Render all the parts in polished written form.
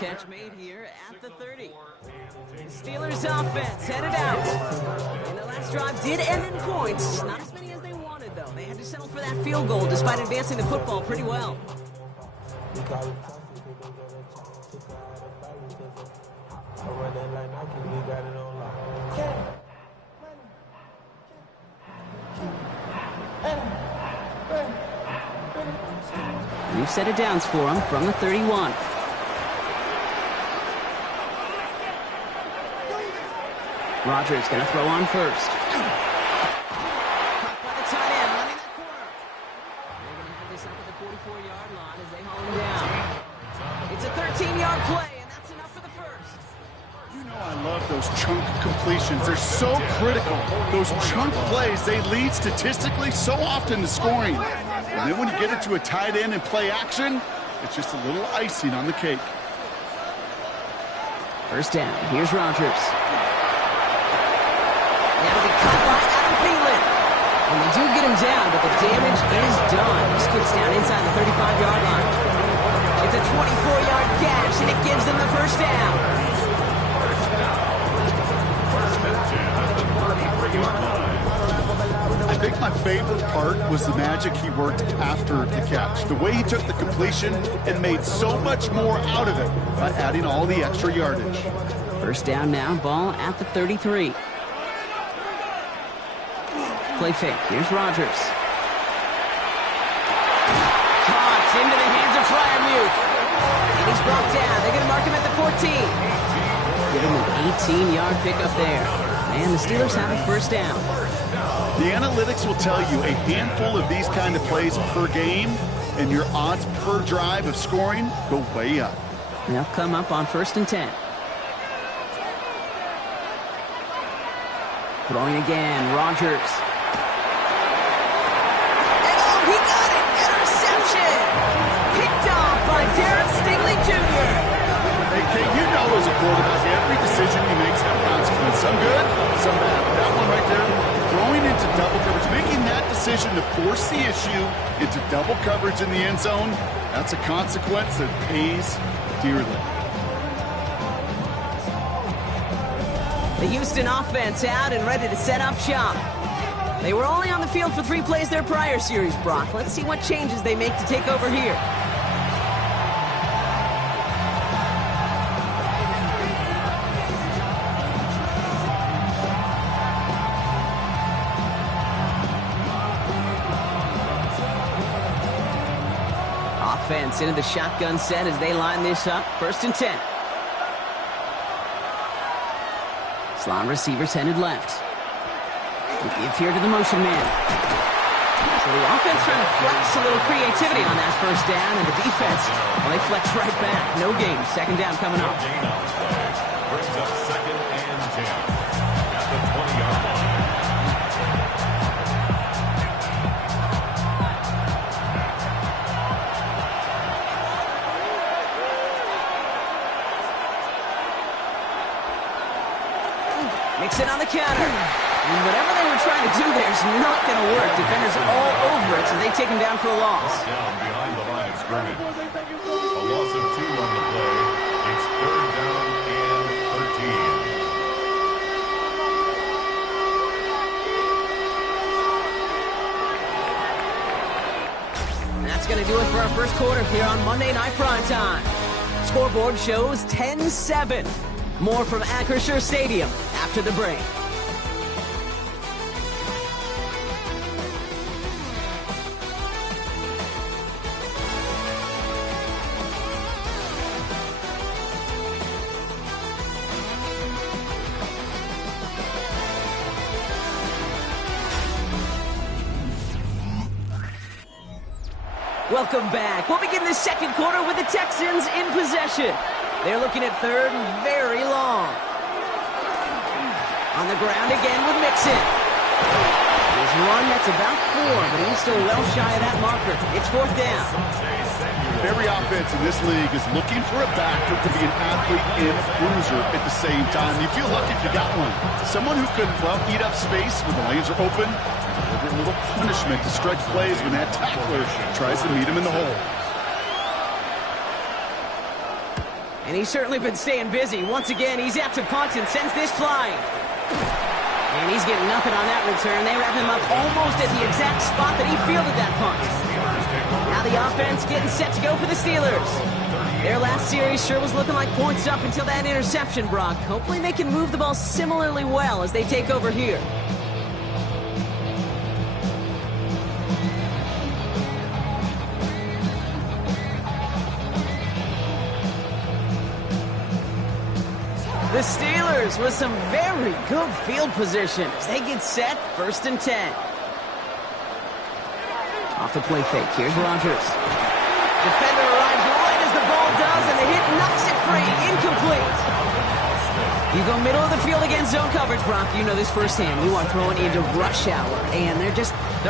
Catch made here at the 30. The Steelers offense headed out. And the last drive did end in points. Not as many as they wanted, though. They had to settle for that field goal despite advancing the football pretty well. New set of downs for him from the 31. Rodgers going to throw on first. Caught by the tight end, running that corner. They're going to have this up at the 44-yard line as they haul him down. It's a 13-yard play, and that's enough for the first. You know I love those chunk completions. They're so critical. Those chunk plays, they lead statistically so often to scoring. And then when you get it to a tight end and play action, it's just a little icing on the cake. First down. Here's Rodgers. Now to be caught by Adam Thielen. And they do get him down, but the damage is done. He skips down inside the 35-yard line. It's a 24-yard gash, and it gives them the first down. I think my favorite part was the magic he worked after the catch. The way he took the completion and made so much more out of it by adding all the extra yardage. First down now, ball at the 33. Play fake. Here's Rodgers. Caught into the hands of Fryermuth. And he's brought down. They're going to mark him at the 14. Give him an 18-yard pickup there. And the Steelers have a first down. The analytics will tell you a handful of these kind of plays per game, and your odds per drive of scoring go way up. They'll come up on 1st and 10. Throwing again, Rodgers. Oh, he got it! Interception! Picked off by Darren Stingley Jr. Hey, Kate, you know as a quarterback, every decision he makes has consequence. Some good, some bad. That one right there, throwing into double coverage, making that decision to force the issue into double coverage in the end zone, that's a consequence that pays dearly. The Houston offense out and ready to set up shop. They were only on the field for 3 plays their prior series, Brock. Let's see what changes they make to take over here. Offense into the shotgun set as they line this up. 1st and 10. Slot receivers headed left. We give here to the motion man. So the offense trying to flex a little creativity on that first down, and the defense, well, they flex right back. No gain. 2nd down coming up. Brings up 2nd and 10 at the 20-yard line. Mix it on the counter. And whatever they were trying to do there is not going to work. Defenders all over it, so they take him down for a loss. Down behind the line of scrimmage. A loss of 2 on the play. It's 3rd down and 13. And that's going to do it for our first quarter here on Monday Night Primetime. Scoreboard shows 10-7. More from Acrisure Stadium after the break. Welcome back. We'll begin the second quarter with the Texans in possession. They're looking at 3rd and very long. On the ground again with Mixon. There's one that's about 4, but he's still well shy of that marker. It's 4th down. Every offense in this league is looking for a back who can be an athlete and a bruiser at the same time. You feel lucky if you got one. Someone who can, well, eat up space when the lanes are open, deliver a little punishment to stretch plays when that tackler tries to meet him in the hole. And he's certainly been staying busy. Once again, he's out to punt and sends this flying. And he's getting nothing on that return. They wrap him up almost at the exact spot that he fielded that punt. Now the offense getting set to go for the Steelers. Their last series sure was looking like points up until that interception, Brock. Hopefully they can move the ball similarly well as they take over here. The Steelers with some very good field position as they get set, 1st and 10. Off the play fake, here's Rodgers. Defender arrives right as the ball does, and the hit knocks it free, incomplete. You go middle of the field against zone coverage, Brock. You know this firsthand. You are throwing into rush hour, and there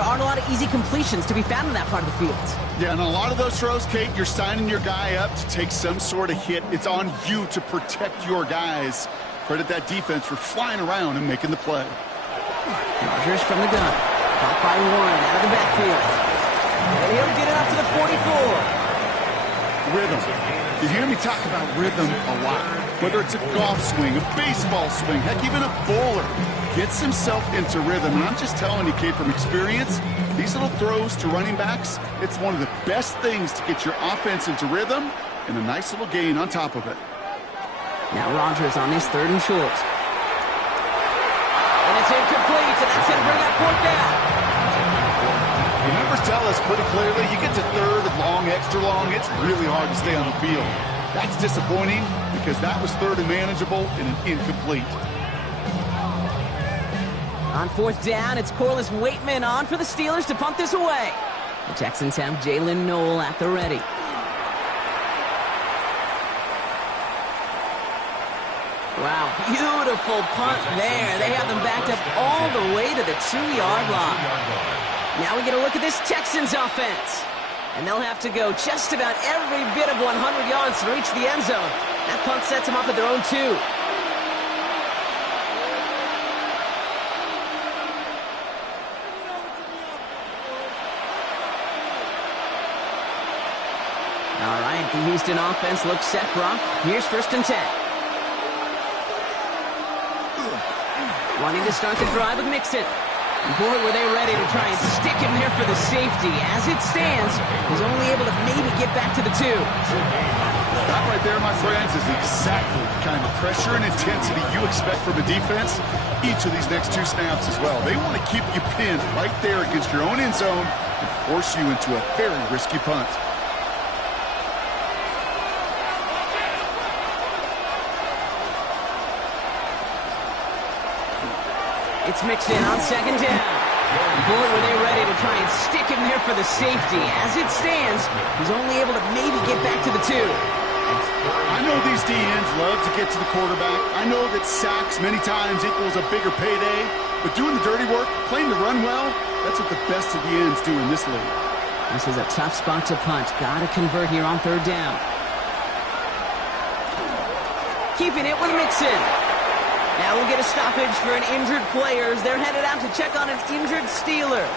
aren't a lot of easy completions to be found in that part of the field. Yeah, and a lot of those throws, Kate, you're signing your guy up to take some sort of hit. It's on you to protect your guys. Credit that defense for flying around and making the play. Rodgers from the gun. Caught by Warren out of the backfield. And he'll get it up to the 44. Rhythm. You hear me talk about rhythm a lot. Whether it's a golf swing, a baseball swing, heck, even a bowler gets himself into rhythm. And I'm just telling you, Kate, from experience, these little throws to running backs, it's one of the best things to get your offense into rhythm and a nice little gain on top of it. Now Rodgers on his 3rd and short. And it's incomplete, and that's going to bring up 4th down. The numbers tell us pretty clearly, you get to 3rd and long, extra long, it's really hard to stay on the field. That's disappointing because that was 3rd and manageable and an incomplete. On 4th down, it's Corliss Waitman on for the Steelers to punt this away. The Texans have Jalen Noel at the ready. Wow, beautiful punt there. They have them backed up all the way to the 2-yard line. Now we get a look at this Texans offense. And they'll have to go just about every bit of 100 yards to reach the end zone. That punt sets them up at their own 2. All right, the Houston offense looks set, Brock. Here's 1st and 10. Wanting to start the drive with Mixon. And boy, were they ready to try and stick him there for the safety. As it stands, he's only able to maybe get back to the 2. That right there, my friends, is exactly the kind of pressure and intensity you expect from a defense each of these next 2 snaps as well. They want to keep you pinned right there against your own end zone and force you into a very risky punt. It's Mixon on 2nd down. Boy, were they ready to try and stick him there for the safety. As it stands, he's only able to maybe get back to the 2. I know these DNs love to get to the quarterback. I know that sacks many times equals a bigger payday. But doing the dirty work, playing the run well, that's what the best of the ends do in this league. This is a tough spot to punt. Got to convert here on 3rd down. Keeping it with Mixon. Now we'll get a stoppage for an injured player as they're headed out to check on an injured Steeler.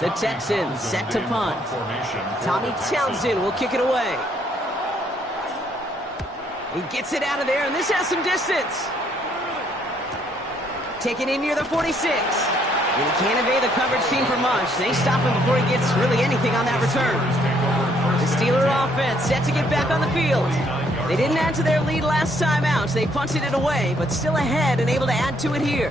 The Texans set to punt. Tommy Townsend will kick it away. He gets it out of there, and this has some distance. Taken in near the 46. And he can't evade the coverage team for much. They stop him before he gets really anything on that return. The Steeler offense set to get back on the field. They didn't add to their lead last time out. They punted it away, but still ahead and able to add to it here.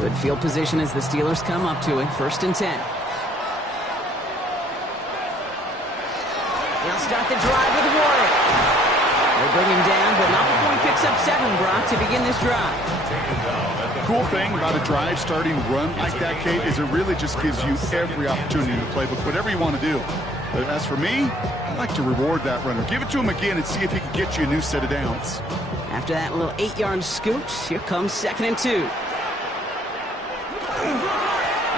Good field position as the Steelers come up to it. 1st and 10. They'll start the drive with Warren. They bring him down, but not before he picks up 7, Brock, to begin this drive. Cool thing about a drive starting run like that, Kate, is it really just gives you every opportunity in the playbook, whatever you want to do. But as for me, I like to reward that runner. Give it to him again and see if he can get you a new set of downs. After that little 8-yard scoot, here comes 2nd and 2.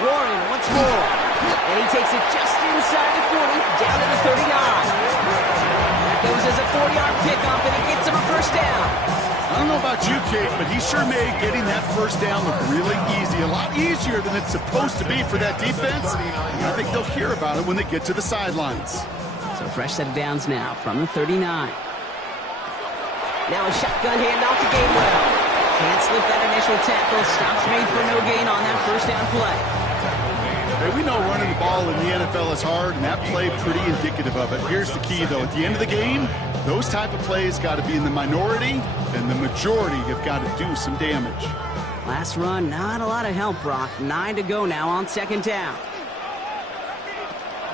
Warren once more. And he takes it just inside the 40, down to the 39. That goes as a 4-yard pickup, and it gets him a first down. I don't know about you, Kate, but he sure made getting that first down look really easy. A lot easier than it's supposed to be for that defense. And I think they'll hear about it when they get to the sidelines. So fresh set of downs now from the 39. Now a shotgun handoff to Gainwell. Can't slip that initial tackle. Stops made for no gain on that first down play. Hey, we know running the ball in the NFL is hard, and that play pretty indicative of it. Here's the key, though. At the end of the game, those type of plays got to be in the minority, and the majority have got to do some damage. Last run, not a lot of help, Brock. 9 to go now on 2nd down.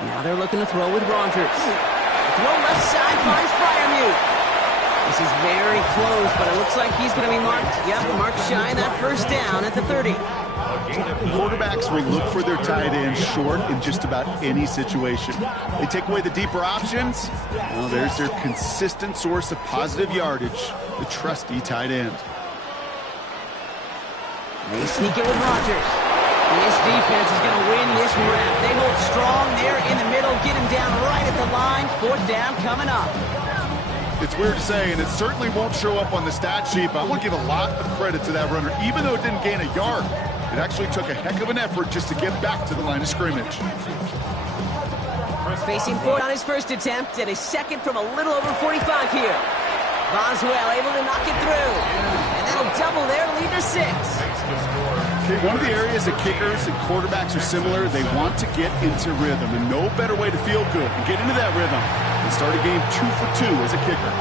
Now they're looking to throw with Rogers. Throw left side finds Freiermuth. This is very close, but it looks like he's going to be marked. Yep, marked shy that first down at the 30. Quarterbacks will look for their tight end short in just about any situation. They take away the deeper options. Well, there's their consistent source of positive yardage, the trusty tight end. They sneak it with Rogers. And this defense is going to win this rep. They hold strong there in the middle, get him down right at the line. 4th down coming up. It's weird to say, and it certainly won't show up on the stat sheet, but I want to give a lot of credit to that runner. Even though it didn't gain a yard, it actually took a heck of an effort just to get back to the line of scrimmage. Facing 4 on his first attempt, and a second from a little over 45 here. Boswell able to knock it through, and that'll double their lead to 6. Okay, one of the areas that kickers and quarterbacks are similar, they want to get into rhythm, and no better way to feel good and get into that rhythm than start a game 2 for 2 as a kicker.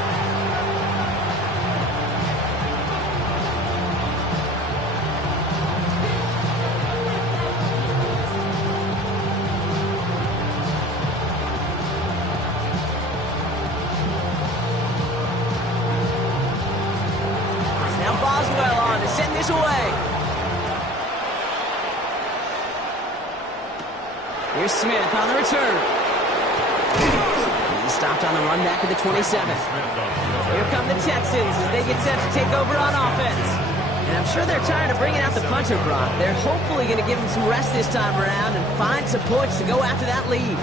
Now Boswell on to send this away. Here's Smith on the return. He stopped on the run back at the 27. Here come the Texans as they get set to take over on offense. And I'm sure they're tired of bringing out the punter, Brock. They're hopefully going to give him some rest this time around and find some points to go after that lead.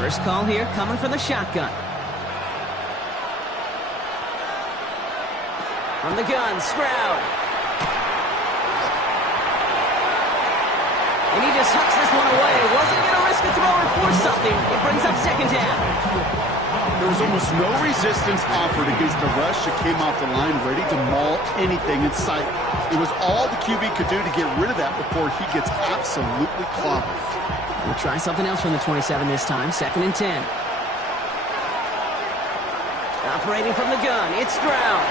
First call here coming from the shotgun. From the gun, Stroud. And he just hucks this one away. Wasn't going to risk a throw or force something. It brings up 2nd down. There was almost no resistance offered against the rush that came off the line ready to maul anything in sight. It was all the QB could do to get rid of that before he gets absolutely clobbered. We'll try something else from the 27 this time. 2nd and 10. Operating from the gun, it's Stroud.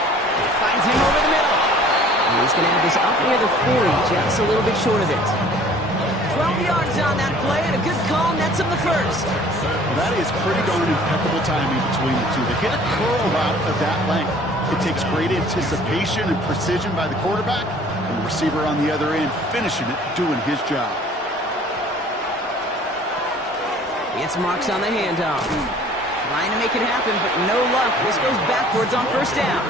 Finds him over the middle. And he's going to have this up near the 40, just a little bit short of it. 12 yards on that play, and a good call nets him the first. Well, that is pretty darn impeccable timing between the two. To hit a curl route of that length, it takes great anticipation and precision by the quarterback, and the receiver on the other end finishing it, doing his job. It's Marks on the handoff. Trying to make it happen, but no luck. This goes backwards on first down.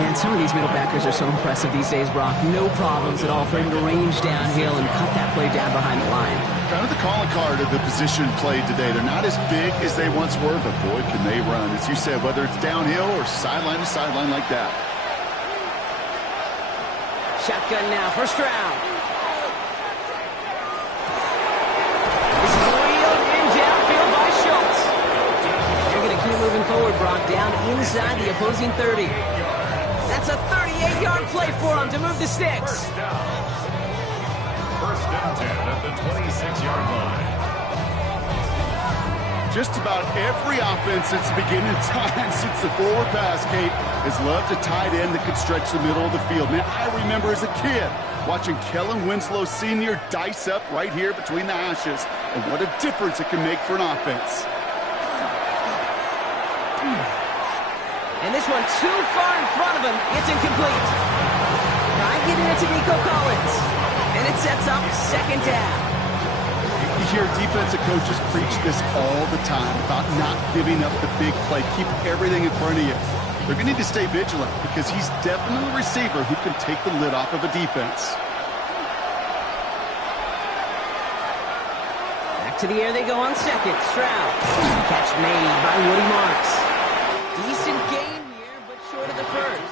Man, some of these middle backers are so impressive these days, Brock. No problems at all for him to range downhill and cut that play down behind the line. Kind of the calling card of the position played today. They're not as big as they once were, but boy, can they run. As you said, whether it's downhill or sideline to sideline like that. Shotgun now for Stroud. This is wheeled in downfield by Schultz. They're going to keep moving forward, Brock, down inside the opposing 30. That's a 38-yard play for him to move the sticks. First and 10 at the 26-yard line. Just about every offense since the beginning of time, since the forward pass, Kate, has loved a tight end that could stretch the middle of the field. Man, I remember as a kid watching Kellen Winslow Sr. dice up right here between the hashes, and what a difference it can make for an offense. And this one too far in front of him. It's incomplete. Trying to get it to Nico Collins. And it sets up second down. You hear defensive coaches preach this all the time about not giving up the big play. Keep everything in front of you. They're going to need to stay vigilant because he's definitely a receiver who can take the lid off of a defense. Back to the air they go on second. Stroud. Catch made by Woody Marks. Decent game here, but short of the first.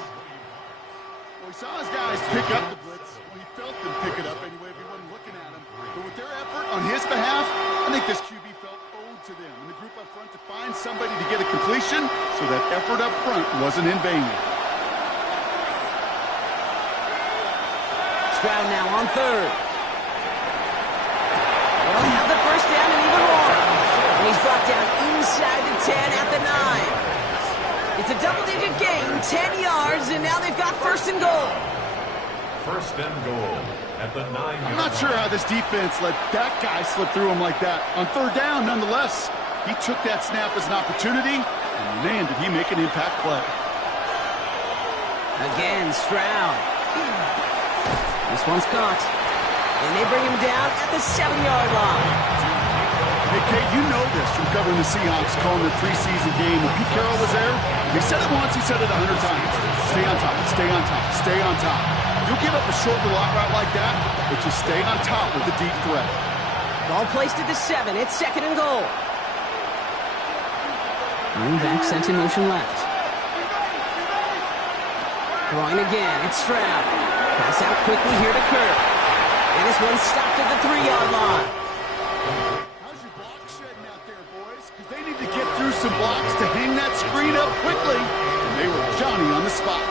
Well, we saw his guys pick up the blitz. We felt them pick it up anyway if he wasn't looking at him. But with their effort on his behalf, I think this QB felt owed to them. And the group up front to find somebody to get a completion, so that effort up front wasn't in vain. Stroud now on third. They'll have the first down and even more. And he's brought down inside the 10 at the 9. It's a double-digit gain, 10 yards, and now they've got first and goal. First and goal at the 9-yard line. I'm not sure how this defense let that guy slip through him like that. On third down, nonetheless, he took that snap as an opportunity, and man, did he make an impact play. Again, Stroud. This one's caught. And they bring him down at the 7-yard line. Hey, Kate, you know this from covering the Seahawks, calling the preseason game. When Pete Carroll was there, he said it once, he said it 100 times. Stay on top, stay on top, stay on top. You'll give up a short route like that, but just stay on top with the deep threat. Ball placed at the 7. It's second and goal. Running back sent in motion left. Throwing again. It's Stroud. Pass out quickly here to Kirk. And this one's stopped at the 3-yard line. How's your block shedding out there, boys? Because they need to get through some blocks to hang that screen up quickly. And they were Johnny on the spot.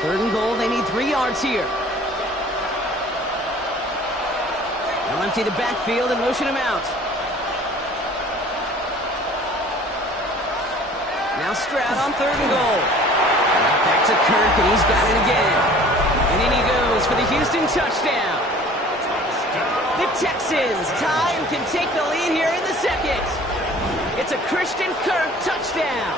Third and goal, they need 3 yards here. They'll empty the backfield and motion him out. Now Stroud on third and goal. Right back to Kirk, and he's got it again. And in he goes for the Houston touchdown. The Texans tie and can take the lead here in the second. It's a Christian Kirk touchdown.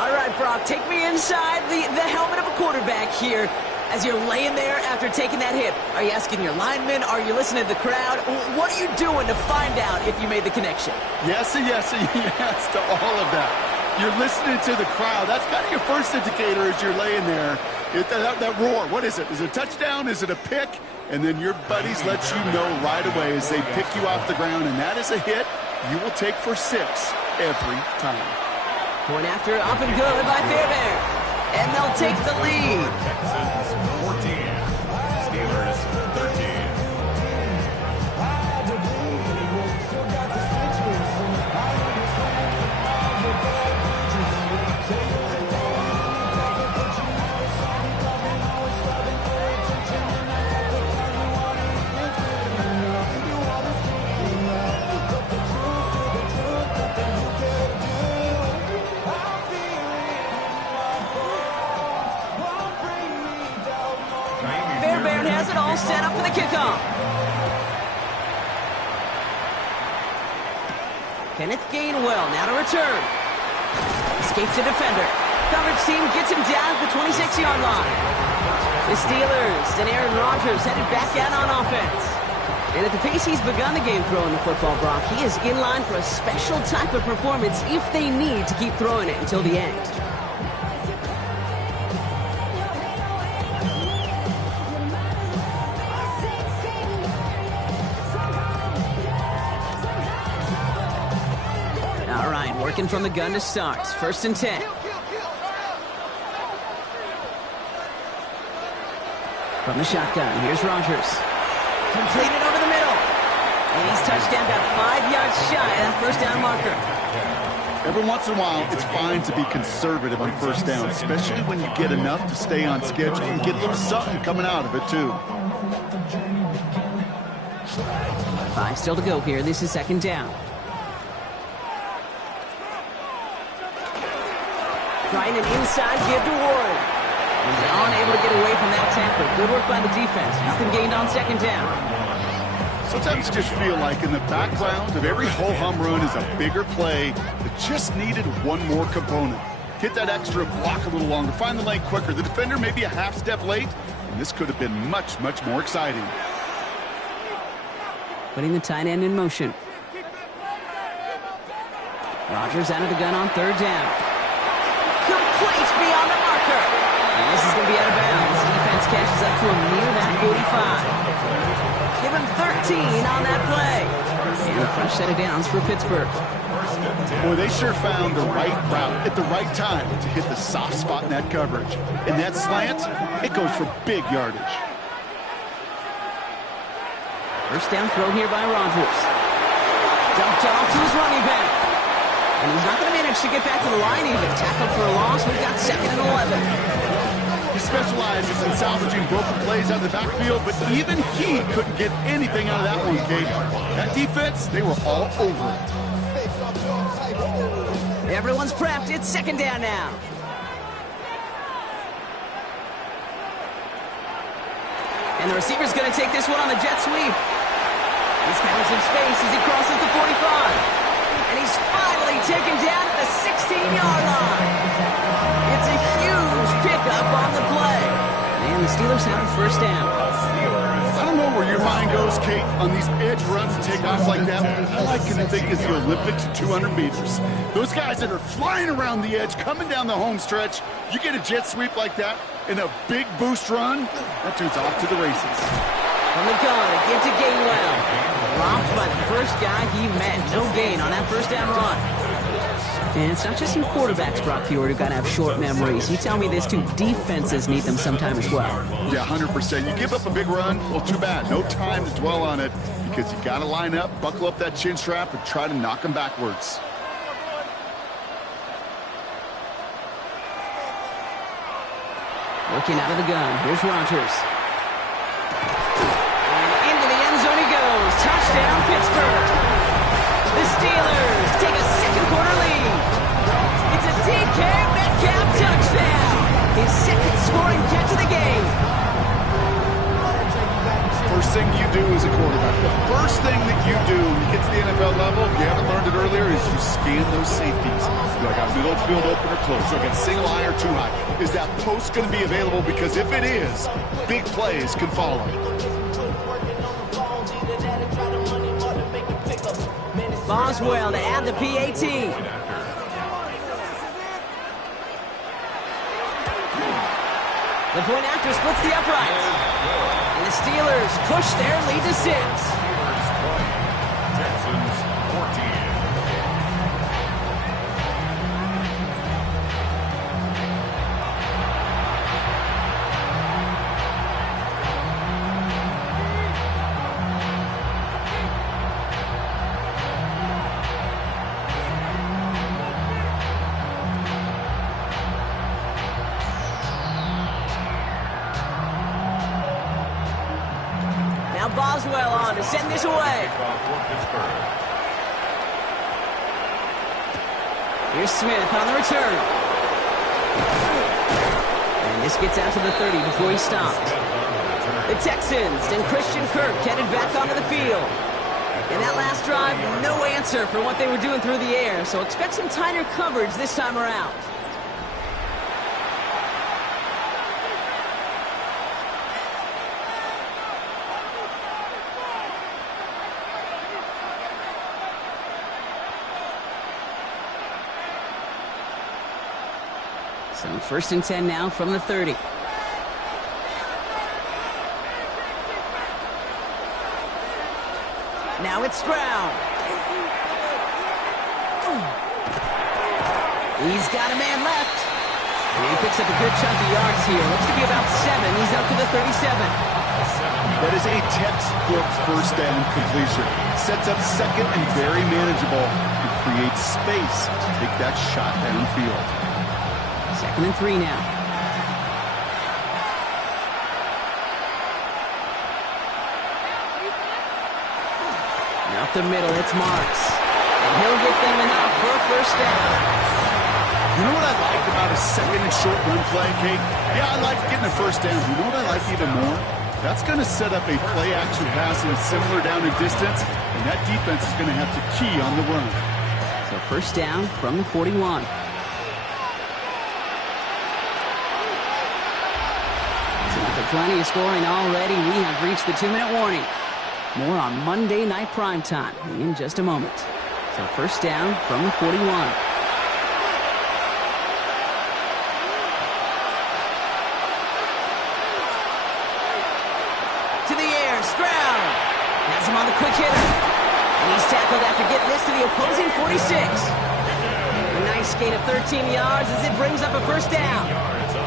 All right, Brock, take me inside the helmet of a quarterback here as you're laying there after taking that hit. Are you asking your linemen? Are you listening to the crowd? What are you doing to find out if you made the connection? Yes and yes and yes to all of that. You're listening to the crowd. That's kind of your first indicator as you're laying there. That roar, what is it? Is it a touchdown? Is it a pick? And then your buddies let you know right away as they pick you off the ground, and that is a hit you will take for 6 every time. Point after, up and good by Fairbairn. And they'll take the lead. Texans 14, Steelers 13. Fairbairn has it all set up for the kickoff. Kenneth Gainwell now to return. Escapes a defender. Coverage team gets him down at the 26-yard line. The Steelers and Aaron Rodgers headed back out on offense. And at the pace he's begun the game throwing the football, Brock, he is in line for a special type of performance if they need to keep throwing it until the end. All right, working from the gun to start. First and 10. From the shotgun, here's Rodgers. Completed over the middle. And he's touched down about 5 yards shy of that first down marker. Every once in a while, it's fine to be conservative on first down, especially when you get enough to stay on schedule and get a little something coming out of it, too. 5 still to go here. This is second down. Trying an inside give to Ward. He's unable to get away from that tackle. Good work by the defense. Nothing gained on second down. Sometimes you just feel like in the background of every ho-hum run is a bigger play that just needed one more component. Hit that extra block a little longer, find the lane quicker. The defender may be a half step late, and this could have been much, much more exciting. Putting the tight end in motion. Rodgers out of the gun on third down. Complete beyond the marker. And this is going to be out of bounds. Defense catches up to him near that 45. Give him 13 on that play. And a fresh set of downs for Pittsburgh. Boy, they sure found the right route at the right time to hit the soft spot in that coverage. And that slant, it goes for big yardage. First down throw here by Rodgers. Dumped off to his running back. And he's not going to manage to get back to the line even. Tackled for a loss. We've got 2nd and 11. He specializes in salvaging broken plays out of the backfield, but even he couldn't get anything out of that one, Kate. That defense, they were all over it. Everyone's prepped. It's second down now. And the receiver's going to take this one on the jet sweep. He's found some space as he crosses the 45. And he's finally taken down at the 16-yard line. It's a huge pickup on the play. And the Steelers have a first down. I don't know where your mind goes, Kate, on these edge runs and take off like that. All I can think is the Olympics at 200 meters. Those guys that are flying around the edge, coming down the home stretch, you get a jet sweep like that in a big boost run, that dude's off to the races. From the gun, a give to Gainwell. Dropped by the first guy he met. No gain on that first down run. And it's not just you quarterbacks, Brock Fjord, who got to have short memories. You tell me this too, defenses need them sometime as well. Yeah, 100%. You give up a big run, well, too bad. No time to dwell on it because you got to line up, buckle up that chin strap, and try to knock them backwards. Working out of the gun. Here's Rodgers. And into the end zone he goes. Touchdown, Pittsburgh. The Steelers take a second-quarter lead. It's a DK Metcalf touchdown. His second scoring catch of the game. First thing you do as a quarterback, the first thing that you do when you get to the NFL level, if you haven't learned it earlier, is you scan those safeties. Do I got middle field open or close? Do I got single high or two high? Is that post going to be available? Because if it is, big plays can follow. Boswell to add the PAT. The point after splits the uprights. And the Steelers push their lead to 6. Texans 14. Now Boswell on to send this away. Here's Smith on the return. And this gets out to the 30 before he stopped. The Texans and Christian Kirk headed back onto the field. In that last drive, no answer for what they were doing through the air, so expect some tighter coverage this time around. So 1st and 10 now from the 30. Now it's Stroud. He's got a man left. And he picks up a good chunk of yards here. Looks to be about 7. He's up to the 37. That is a textbook first down completion. Sets up second and very manageable and creates space to take that shot downfield. 2nd and 3 now. Up the middle, it's Marks. And he'll get them enough for a first down. You know what I like about a second and short run play, Kate? Yeah, I like getting a first down. You know what I like even more? That's going to set up a play-action pass in similar down and distance, and that defense is going to have to key on the run. So first down from the 41. So after plenty of scoring already, we have reached the 2-minute warning. More on Monday Night Primetime in just a moment. So first down from the 41. To the air, Stroud has him on the quick hitter. And he's tackled after getting this to the opposing 46. A nice gain of 13 yards as it brings up a first down.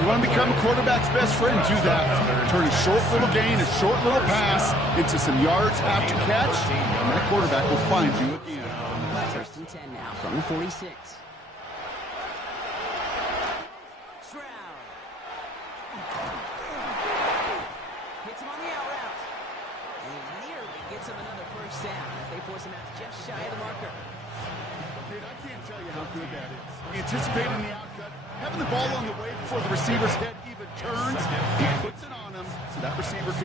You want to become a quarterback's best friend, do that. Turn a short little gain, a short little pass into some yards after catch, and that quarterback will find you again. First and 10 now from the 46. Stroud. Hits him on the out route. And he nearly gets him another first down as they force him out just shy of the marker. Kid, I can't tell you how good that is. Anticipating the outcut, having the ball on the way before the receiver's head even turns, he puts it on him so that receiver can